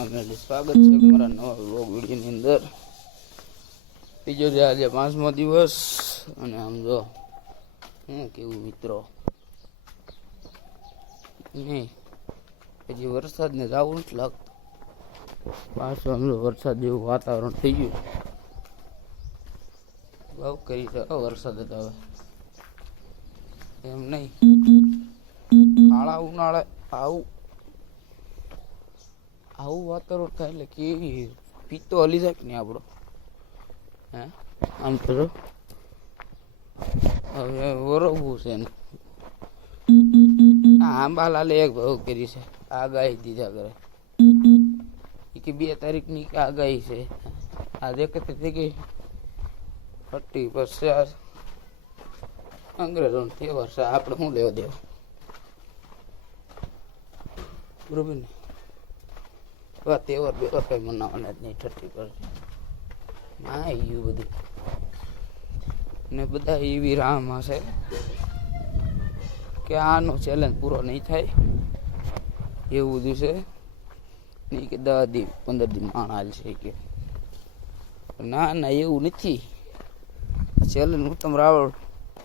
મંડળી, સ્વાગત છે મારા નવા વ્લોગ વિડીયોની અંદર. બીજો છે આજે 5મો દિવસ અને આમ જો હું કેવું મિત્રો નહીં હજી વરસાદને જવું નથી લાગતું. પાછું આમ વરસાદ જેવું વાતાવરણ થઈ ગયું. બહુ કરી છે વરસાદ જ હવે એમ નહીં. કાળા ઉનાળે આવું વાતાવરણ થાય એટલે કેવી પીતો હલી જાય કે નહીં આપણો. હે આમ તો હવે વરોવું છે ને આંબાલાલે એક ભાવ કરી છે આગાહી દીધા કરે કે 2 તારીખની આગાહી છે. આ દેખતી થઈ ગઈ 30% અંગ્રેજોનો તહેવાર છે, આપણે શું લેવા દેવા બરોબર ને. તહેવાર બેવાર કઈ મનાવવાના જ નહીં 30% ના એવું બધું ને બધા એવી રાહમાં છે કે આનો ચેલેન્જ પૂરો નહીં થાય એવું બધું છે નહીં કે 10 દી 15 દી માણ છે કે ના ના એવું નથી. ચેલેન્જ ઉત્તમ રાવળ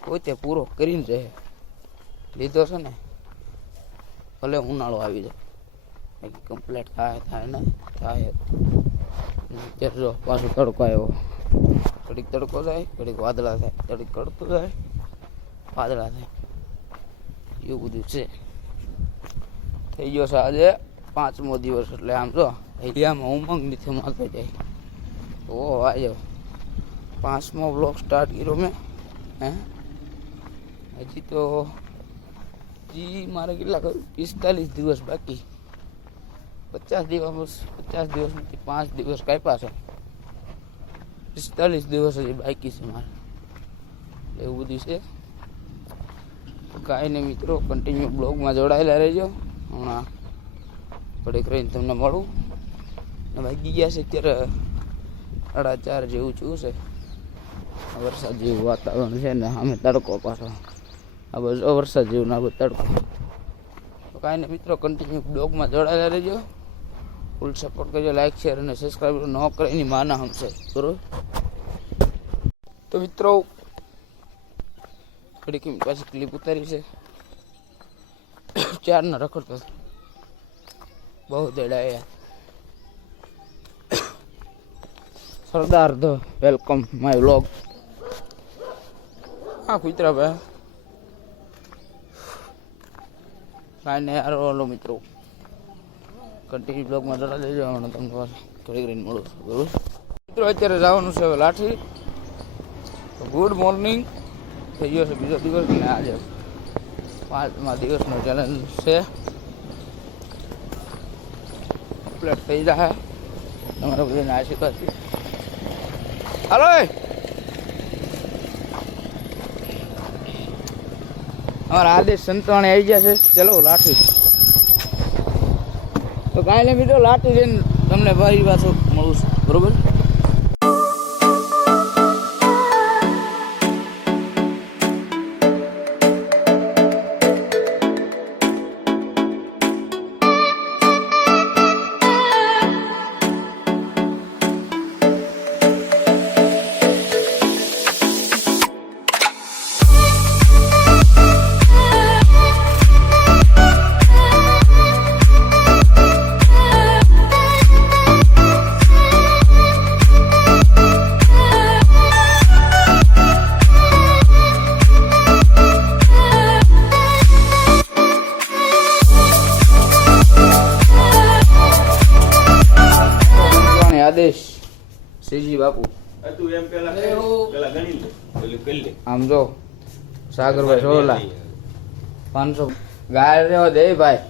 પોતે પૂરો કરીને રહે લીધો છે ને, ભલે ઉનાળો આવી જાય કમ્પ્લીટ થાય ને થાય. અત્યારે જો પાછો તડકો આવ્યો, ઘડીક તડકો થાય ઘડીક વાદળા થાય, ઘડીક તડકો થાય વાદળા થાય એવું બધું છે. થઈ ગયો છે આજે 5મો દિવસ એટલે આમ જો એરિયામાં ઉમંગ નથી મળતો જાય. ઓ આવ્યો 5મો બ્લોગ સ્ટાર્ટ કર્યો મેં. હજી તો મારે કેટલા કહ્યું 45 દિવસ બાકી. 50 દિવસમાંથી 5 દિવસ કાપ્યા છે, 45 દિવસ હજી બાકી છે મારે એવું બધું છે. કાંઈ નહીં મિત્રો, કન્ટિન્યુ બ્લોગમાં જોડાયેલા રહેજો. હમણાં ઘડીક રહીને તમને મળું. ને વાગી ગયા છે અત્યારે 4:30 જેવું થયું છે. વરસાદ જેવું વાતાવરણ છે ને સામે તડકો પાછો. આ બધું વરસાદ જેવું ના બધું તડકો. તો કાંઈ નહીં મિત્રો, કન્ટિન્યુ બ્લોગમાં જોડાયેલા રહેજો. ફૂલ સપોર્ટ કરજો, લાઈક શેર અને સબસ્ક્રાઈબ ન કરે એની માના હમશે બરોબર. તો મિત્રો ઘડીક પાછી ક્લિપ ઉતારી છે 4 રખડતો બહુ દેડાયા. સરદાર ધ વેલકમ માય વ્લોગ. હા કુતરા ભાઈ કાંઈ નહીં યાર. ઓલો મિત્રો કન્ટિન્યુ બ્લોગમાં જરા દેજો. હમણાં તમને થોડીક રહીને મળું છું બરોબર. મિત્રો અત્યારે જવાનું છે હવે લાઠી. Good morning. થઈ ગયો છે બીજો દિવસ ને આજે 5મા દિવસનો ચેલેન્જ છે. કમ્પ્લીટ થઈ જાય. તમારા બધાને આશીર્વાદ છે. હાલો અમારા આદેશ સંતવાણી આવી ગયા છે. ચલો લાઠી. તો કાંઈ નહીં મિત્રો, લાઠી જઈને તમને ફરી પાછું મળું છું બરોબર. આદેશ શ્રીજી બાપુ આમ જો સાગરભાઈ સોલા 500 ગાય રેવા દે ભાઈ.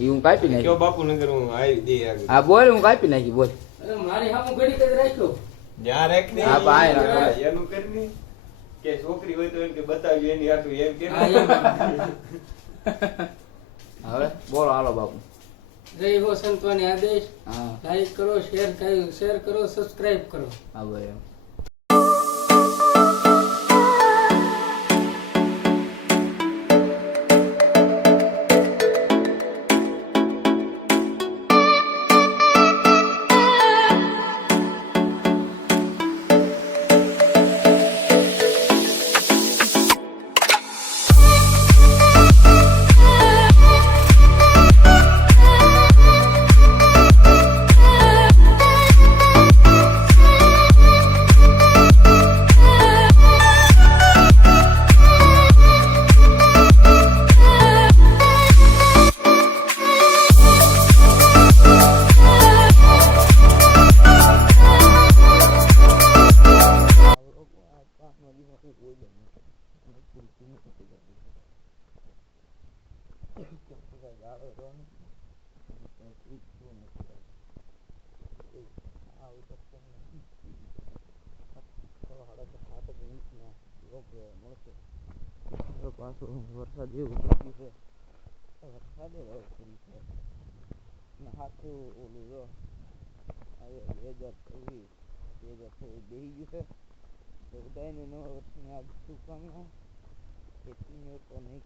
એ હું કાપી નાખી બાપુ નગર હું આવી દે. હા બોલ, હું કાપી નાખી બોલ. મારી હામું ઘડી કદ રાખ્યો ન્યા રાખ ને. હા ભાઈ એનું કરી કે છોકરી હોય તો એમ કે બતાવી એની આટલું એમ કે હવે બોલો હાલો બાપુ. જય હો સંતવાણી આદેશ. લાઈક કરો, શેર કરો, સબસ્ક્રાઇબ કરો. હા ભાઈ. આવી શકતો નથી. સાડા 7 ઇંચનો લોક મળશે. પાછો વરસાદ જેવું થઈ ગયું છે. વરસાદે રહો પૂરી છે ને હાથું ઓલું જો હવે 2023 બેસી ગયું છે. તો બધાને નવા વર્ષની આજ શુભકામનાઓ. હેપી ન્યુ યર તો નહીં